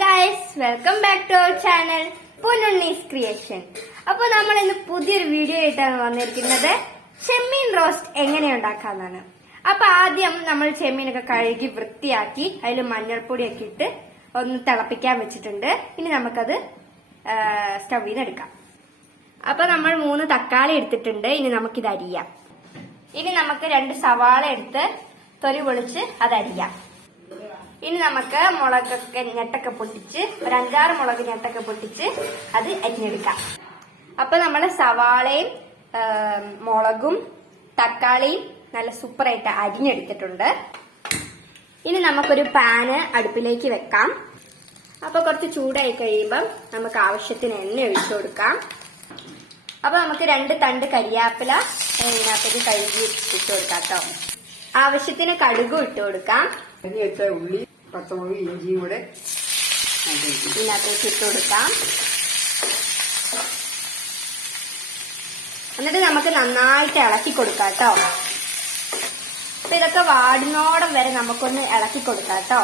Guys welcome back to our channel Ponnunnis creation അപ്പൊ നമ്മൾ ഇന്ന് പുതിയൊരു വീഡിയോ ആയിട്ടാണ് വന്നിരിക്കുന്നത്. ചെമ്മീൻ റോസ്റ്റ് എങ്ങനെ ഉണ്ടാക്കാന്നാണ്. അപ്പൊ ആദ്യം നമ്മൾ ചെമ്മീനൊക്കെ കഴുകി വൃത്തിയാക്കി അതിൽ മഞ്ഞൾപ്പൊടിയൊക്കെ ഇട്ട് ഒന്ന് തിളപ്പിക്കാൻ വെച്ചിട്ടുണ്ട്. ഇനി നമുക്കത് സ്റ്റൗവിൽ നിന്ന് എടുക്കാം. അപ്പൊ നമ്മൾ മൂന്ന് തക്കാളി എടുത്തിട്ടുണ്ട്. ഇനി നമുക്കിത് അരിയാം. ഇനി നമുക്ക് രണ്ട് സവാള എടുത്ത് തൊലി പൊളിച്ച് അത് അരിയാം ഇനി നമുക്ക് മുളകൊക്കെ ഞെട്ടൊക്കെ പൊട്ടിച്ച് ഒരു അഞ്ചാറ് മുളക് ഞെട്ടൊക്കെ പൊട്ടിച്ച് അത് അരിഞ്ഞെടുക്കാം. അപ്പൊ നമ്മൾ സവാളയും മുളകും തക്കാളിയും നല്ല സൂപ്പറായിട്ട് അരിഞ്ഞെടുത്തിട്ടുണ്ട്. ഇനി നമുക്കൊരു പാന് അടുപ്പിലേക്ക് വെക്കാം. അപ്പൊ കുറച്ച് ചൂടായി കഴിയുമ്പം നമുക്ക് ആവശ്യത്തിന് എണ്ണ ഒഴിച്ചു കൊടുക്കാം. അപ്പൊ നമുക്ക് രണ്ട് തണ്ട് കരിയാപ്പില ഇതിനകത്തേക്ക് കഴുകി ഇട്ട് കൊടുക്കാം കേട്ടോ. ആവശ്യത്തിന് കടുകും ഇട്ട് കൊടുക്കാം. ഉള്ളി പച്ചമുളക് ഇഞ്ചിയും കൂടെ ഇതിനകത്തേക്ക് ഇട്ട് കൊടുക്കാം. എന്നിട്ട് നമുക്ക് നന്നായിട്ട് ഇളക്കി കൊടുക്കാം കേട്ടോ. അപ്പൊ ഇതൊക്കെ വാടുന്നോടം വരെ നമുക്കൊന്ന് ഇളക്കി കൊടുക്കാം കേട്ടോ.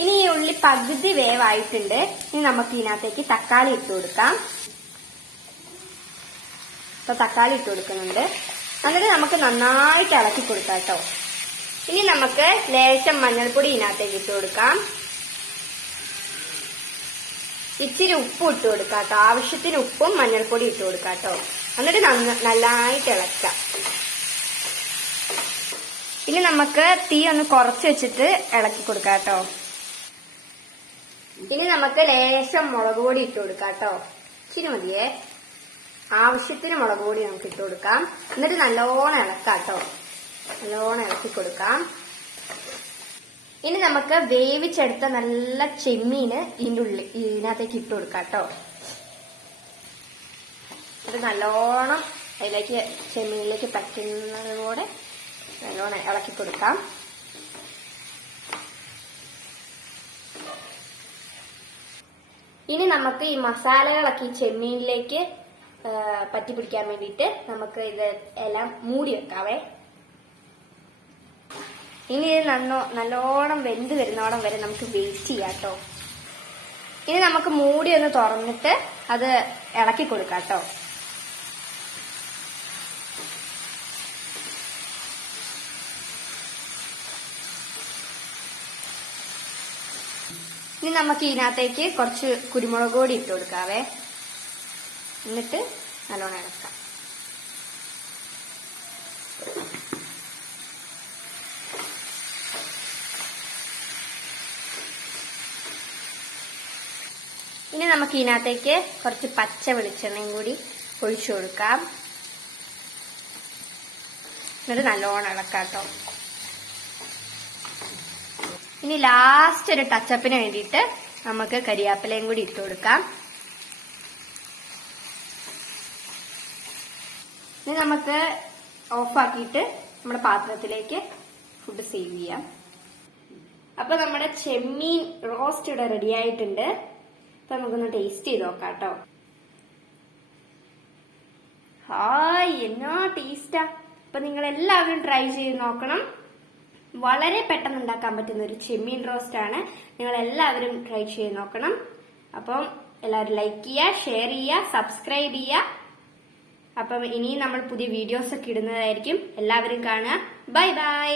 ഇനി ഈ ഉള്ളി പകുതി വേവായിട്ടുണ്ട്. ഇനി നമുക്ക് ഇതിനകത്തേക്ക് തക്കാളി ഇട്ട് കൊടുക്കാം. അപ്പൊ തക്കാളി ഇട്ട് കൊടുക്കുന്നുണ്ട്. എന്നിട്ട് നമുക്ക് നന്നായിട്ട് ഇളക്കി കൊടുക്കാം കേട്ടോ. ഇനി നമുക്ക് ലേശം മഞ്ഞൾപ്പൊടി ഇതിനകത്തേക്ക് ഇട്ട് കൊടുക്കാം. ഇച്ചിരി ഉപ്പ് ഇട്ട് കൊടുക്കാം കേട്ടോ. ആവശ്യത്തിന് ഉപ്പും മഞ്ഞൾപ്പൊടി ഇട്ട് കൊടുക്കാം കേട്ടോ. എന്നിട്ട് നന്നായിട്ട് ഇളക്കാം. ഇനി നമുക്ക് തീ ഒന്ന് കുറച്ച് വെച്ചിട്ട് ഇളക്കി കൊടുക്കാം കേട്ടോ. ഇനി നമുക്ക് ലേശം മുളക് പൊടി ഇട്ട് കൊടുക്കാം കേട്ടോ. ഇച്ചിരി മതിയേ. ആവശ്യത്തിന് മുളക് പൊടി നമുക്ക് ഇട്ട് കൊടുക്കാം. എന്നിട്ട് നല്ലോണം ഇളക്കാം കേട്ടോ. നല്ലോണം ഇളക്കി കൊടുക്കാം. ഇനി നമുക്ക് വേവിച്ചെടുത്ത നല്ല ചെമ്മീന് ഇതിന്റെ ഉള്ളിൽ ഇതിനകത്തേക്ക് ഇട്ട് കൊടുക്കാം കേട്ടോ. അത് നല്ലോണം അതിലേക്ക് ചെമ്മീനിലേക്ക് പറ്റുന്നതിലൂടെ നല്ലോണം ഇളക്കി കൊടുക്കാം. ഇനി നമുക്ക് ഈ മസാലകളൊക്കെ ഈ ചെമ്മീനിലേക്ക് പറ്റി പിടിക്കാൻ വേണ്ടിയിട്ട് നമുക്ക് ഇത് എല്ലാം മൂടി വെക്കാവേ. ഇനി ഇത് നന്നോ നല്ലോണം വെന്ത് വരുന്നോളം വരെ നമുക്ക് വെയിറ്റ് ചെയ്യാം കേട്ടോ ഇനി നമുക്ക് മൂടി ഒന്ന് തുറന്നിട്ട് അത് ഇളക്കി കൊടുക്കാം കേട്ടോ ഇനി നമുക്ക് ഇതിനകത്തേക്ക് കുറച്ച് കുരുമുളക് പൊടി ഇട്ട് കൊടുക്കാവേ. എന്നിട്ട് നല്ലോണം ഇളക്കാം. ഇനി നമുക്ക് ഇതിനകത്തേക്ക് കുറച്ച് പച്ച വെളിച്ചെണ്ണയും കൂടി ഒഴിച്ചു കൊടുക്കാം. എന്നിട്ട് നല്ലോണം ഇളക്കാട്ടോ. ഇനി ലാസ്റ്റ് ഒരു ടച്ചപ്പിന് വേണ്ടിയിട്ട് നമുക്ക് കരിയാപ്പിലയും കൂടി ഇട്ട് കൊടുക്കാം. ഇനി നമുക്ക് ഓഫാക്കിയിട്ട് നമ്മുടെ പാത്രത്തിലേക്ക് ഫുഡ് സേവ് ചെയ്യാം. അപ്പൊ നമ്മുടെ ചെമ്മീൻ റോസ്റ്റ് ഇവിടെ റെഡി ആയിട്ടുണ്ട്. അപ്പൊ നമുക്കൊന്ന് ടേസ്റ്റ് ചെയ്ത് നോക്കാം കേട്ടോ ഹായ് എന്നാ ടേസ്റ്റാ അപ്പൊ നിങ്ങൾ എല്ലാവരും ട്രൈ ചെയ്ത് നോക്കണം. വളരെ പെട്ടെന്ന് ഉണ്ടാക്കാൻ പറ്റുന്ന ഒരു ചെമ്മീൻ റോസ്റ്റ് ആണ്. നിങ്ങൾ എല്ലാവരും ട്രൈ ചെയ്ത് നോക്കണം. അപ്പം എല്ലാവരും ലൈക്ക് ചെയ്യുക ഷെയർ ചെയ്യുക സബ്സ്ക്രൈബ് ചെയ്യുക അപ്പം ഇനിയും നമ്മൾ പുതിയ വീഡിയോസ് ഒക്കെ ഇടുന്നതായിരിക്കും. എല്ലാവരും കാണുക. Bye bye